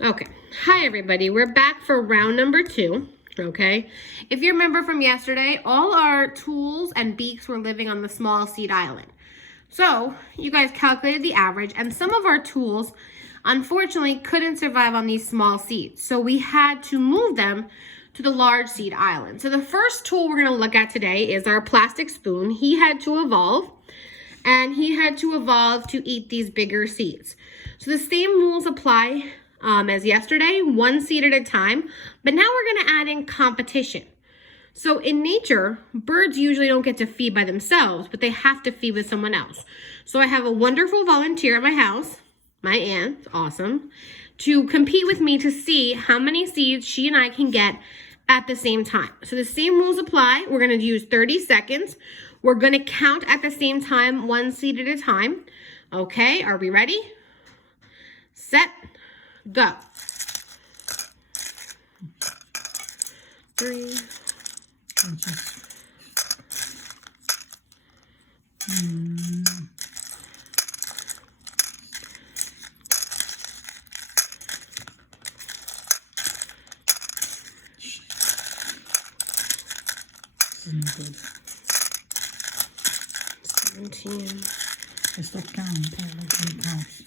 Okay. Hi, everybody. We're back for round number 2. Okay. If you remember from yesterday, all our tools and beaks were living on the small seed island. So you guys calculated the average, and some of our tools, unfortunately, couldn't survive on these small seeds. So we had to move them to the large seed island. So the first tool we're going to look at today is our plastic spoon. He had to evolve, and he had to evolve to eat these bigger seeds. So the same rules apply as yesterday, one seed at a time, but now we're going to add in competition. So in nature, birds usually don't get to feed by themselves, but they have to feed with someone else. So I have a wonderful volunteer at my house, my aunt, awesome, to compete with me to see how many seeds she and I can get at the same time. So the same rules apply. We're going to use 30 seconds. We're going to count at the same time, one seed at a time. Okay, are we ready? Set. Go. 3. 17. I stopped counting. It counts.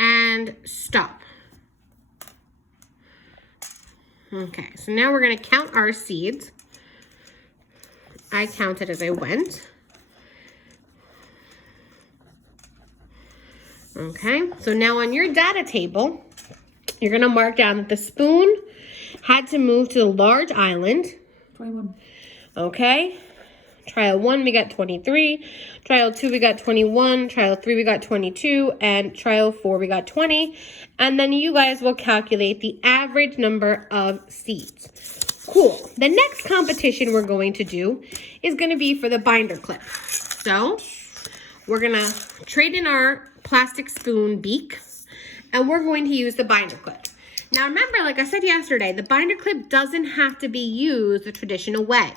And stop. Okay, so now we're going to count our seeds. I counted as I went. Okay, so now on your data table, you're going to mark down that the spoon had to move to the large island. 21. Okay. Trial 1, we got 23. Trial 2, we got 21. Trial 3, we got 22. And trial 4, we got 20. And then you guys will calculate the average number of seeds. Cool. The next competition we're going to do is going to be for the binder clip. So we're going to trade in our plastic spoon beak, and we're going to use the binder clip. Now remember, like I said yesterday, the binder clip doesn't have to be used the traditional way.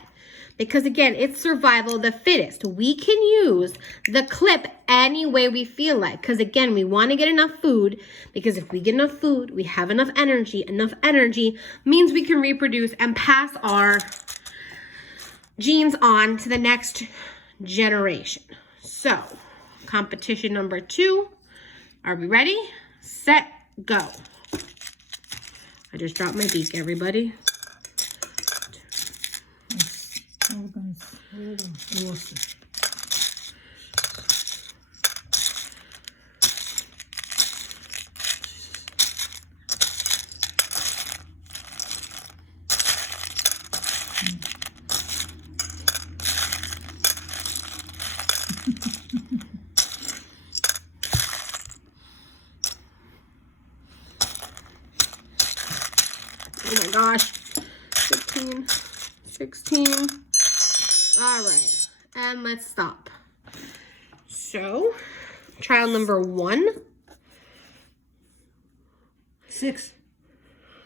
Because again, it's survival of the fittest. We can use the clip any way we feel like. Because again, we want to get enough food. Because if we get enough food, we have enough energy. Enough energy means we can reproduce and pass our genes on to the next generation. So, competition number 2. Are we ready? Set, go. I just dropped my beak, everybody. Oh my gosh. 15, 16. All right, and let's stop. So, trial number 1. 6.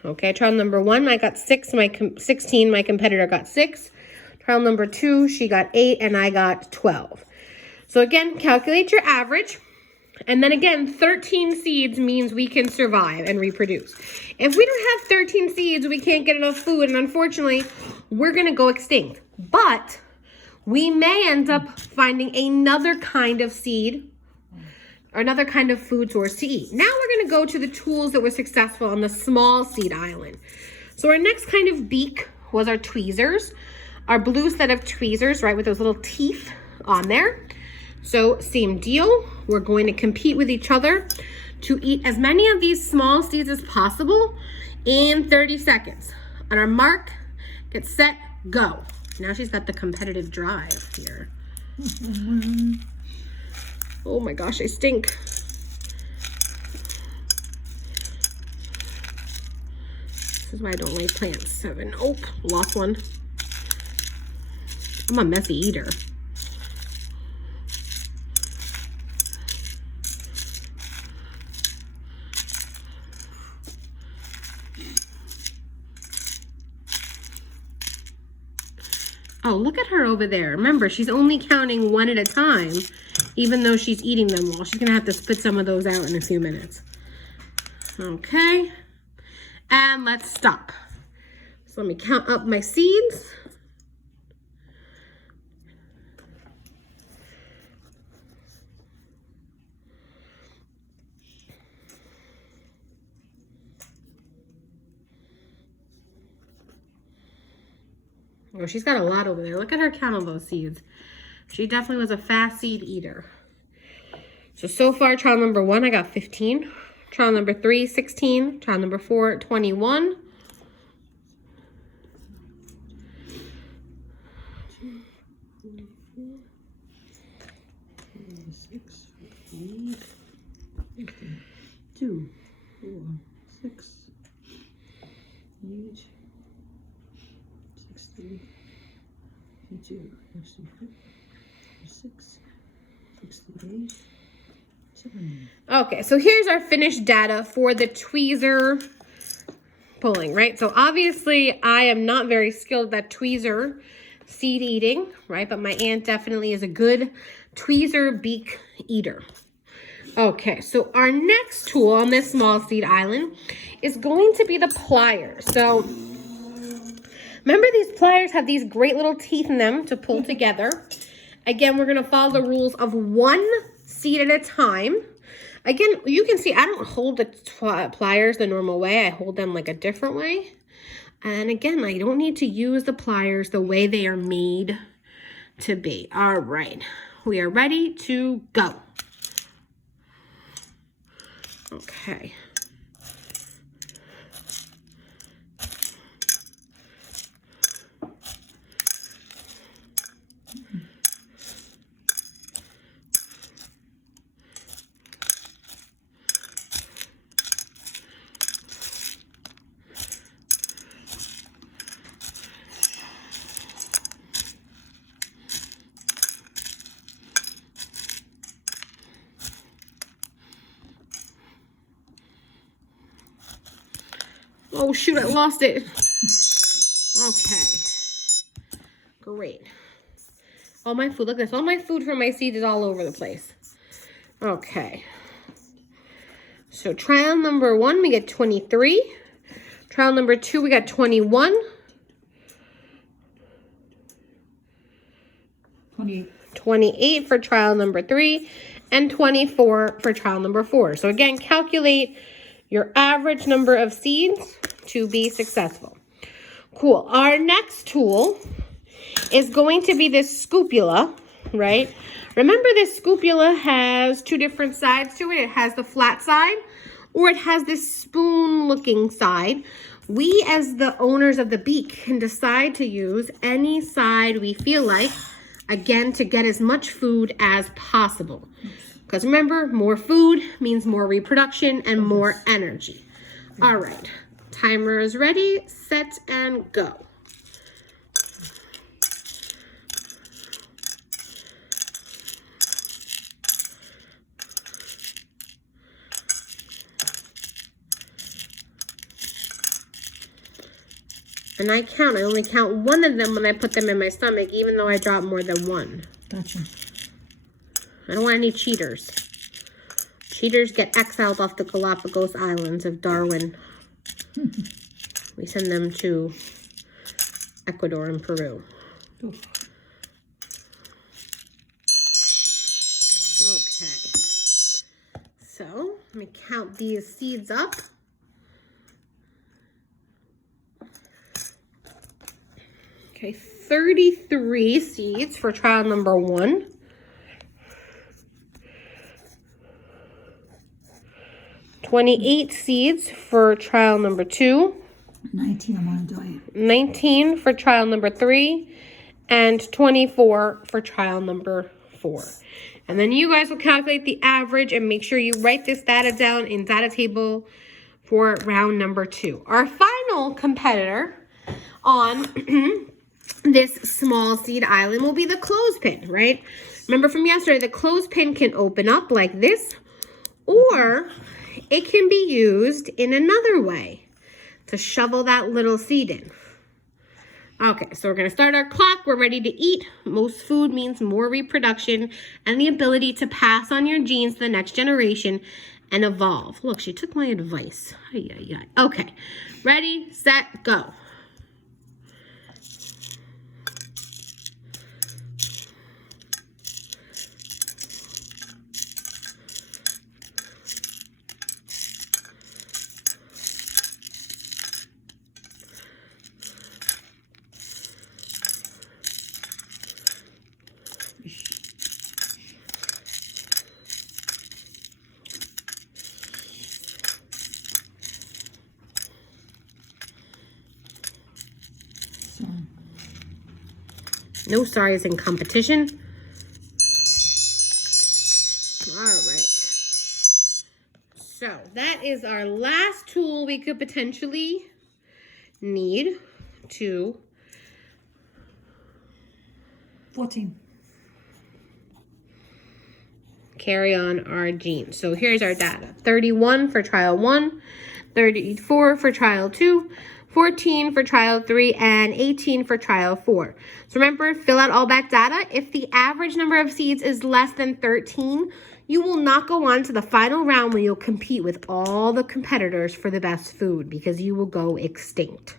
Okay, trial number 1, I got 6. 16, my competitor got 6. Trial number 2, she got 8, and I got 12. So again, calculate your average. And then again, 13 seeds means we can survive and reproduce. If we don't have 13 seeds, we can't get enough food, and unfortunately, we're going to go extinct. But we may end up finding another kind of seed or another kind of food source to eat. Now we're going to go to the tools that were successful on the small seed island. So our next kind of beak was our tweezers, our blue set of tweezers, right, with those little teeth on there. So same deal, we're going to compete with each other to eat as many of these small seeds as possible in 30 seconds. On our mark, get set, go. Now she's got the competitive drive here. Oh my gosh, I stink. This is why I don't like plants. 7, oh, lost one. I'm a messy eater. Oh, look at her over there. Remember, she's only counting one at a time. even though she's eating them all. She's gonna have to spit some of those out in a few minutes. Okay, and let's stop. So let me count up my seeds. Oh, she's got a lot over there. Look at her count on those seeds. She definitely was a fast seed eater. So far, trial number 1, I got 15. Trial number 3, 16. Trial number 4, 21. Six, 8, 2, 4, 6, 8, 60, 52, 66, 68, 70. Okay, so here's our finished data for the tweezer pulling, right? So obviously I am not very skilled at tweezer seed eating, right? But my aunt definitely is a good tweezer beak eater. Okay, so our next tool on this small seed island is going to be the pliers. So remember, these pliers have these great little teeth in them to pull together. Again, we're going to follow the rules of 1 seed at a time. Again, you can see I don't hold the pliers the normal way. I hold them like a different way. And again, I don't need to use the pliers the way they are made to be. All right, we are ready to go. Okay. Oh shoot, I lost it. Okay. Great. All my food, look at this. All my food from my seeds is all over the place. Okay. So trial number 1, we get 23. Trial number 2, we got 21. 28. 28 for trial number 3. And 24 for trial number 4. So again, calculate your average number of seeds to be successful. Cool. Our next tool is going to be this scoopula, right? Remember, this scoopula has 2 different sides to it. It has the flat side, or it has this spoon-looking side. We, as the owners of the beak, can decide to use any side we feel like, again, to get as much food as possible. Because remember, more food means more reproduction and more energy. All right, timer is ready, set, and go. And I only count 1 of them when I put them in my stomach, even though I drop more than 1. Gotcha. I don't want any cheaters. Cheaters get exiled off the Galapagos Islands of Darwin. We send them to Ecuador and Peru. Ooh. Okay. So, let me count these seeds up. Okay, 33 seeds for trial number 1. 28 seeds for trial number 2. 19, I'm on a diet. 19 for trial number 3. And 24 for trial number 4. And then you guys will calculate the average and make sure you write this data down in data table for round number 2. Our final competitor on this small seed island will be the clothespin, right? Remember from yesterday, the clothespin can open up like this, or it can be used in another way to shovel that little seed in. Okay, so we're going to start our clock. We're ready to eat. Most food means more reproduction and the ability to pass on your genes to the next generation and evolve. Look, she took my advice. Ay, ay, ay. Okay, ready, set, go. So, No stars in competition. All right. So that is our last tool we could potentially need to 14. carry on our genes. So here's our data. 31 for trial 1, 34 for trial 2, 14 for trial 3, and 18 for trial 4. So remember, fill out all that data. If the average number of seeds is less than 13, you will not go on to the final round where you'll compete with all the competitors for the best food because you will go extinct.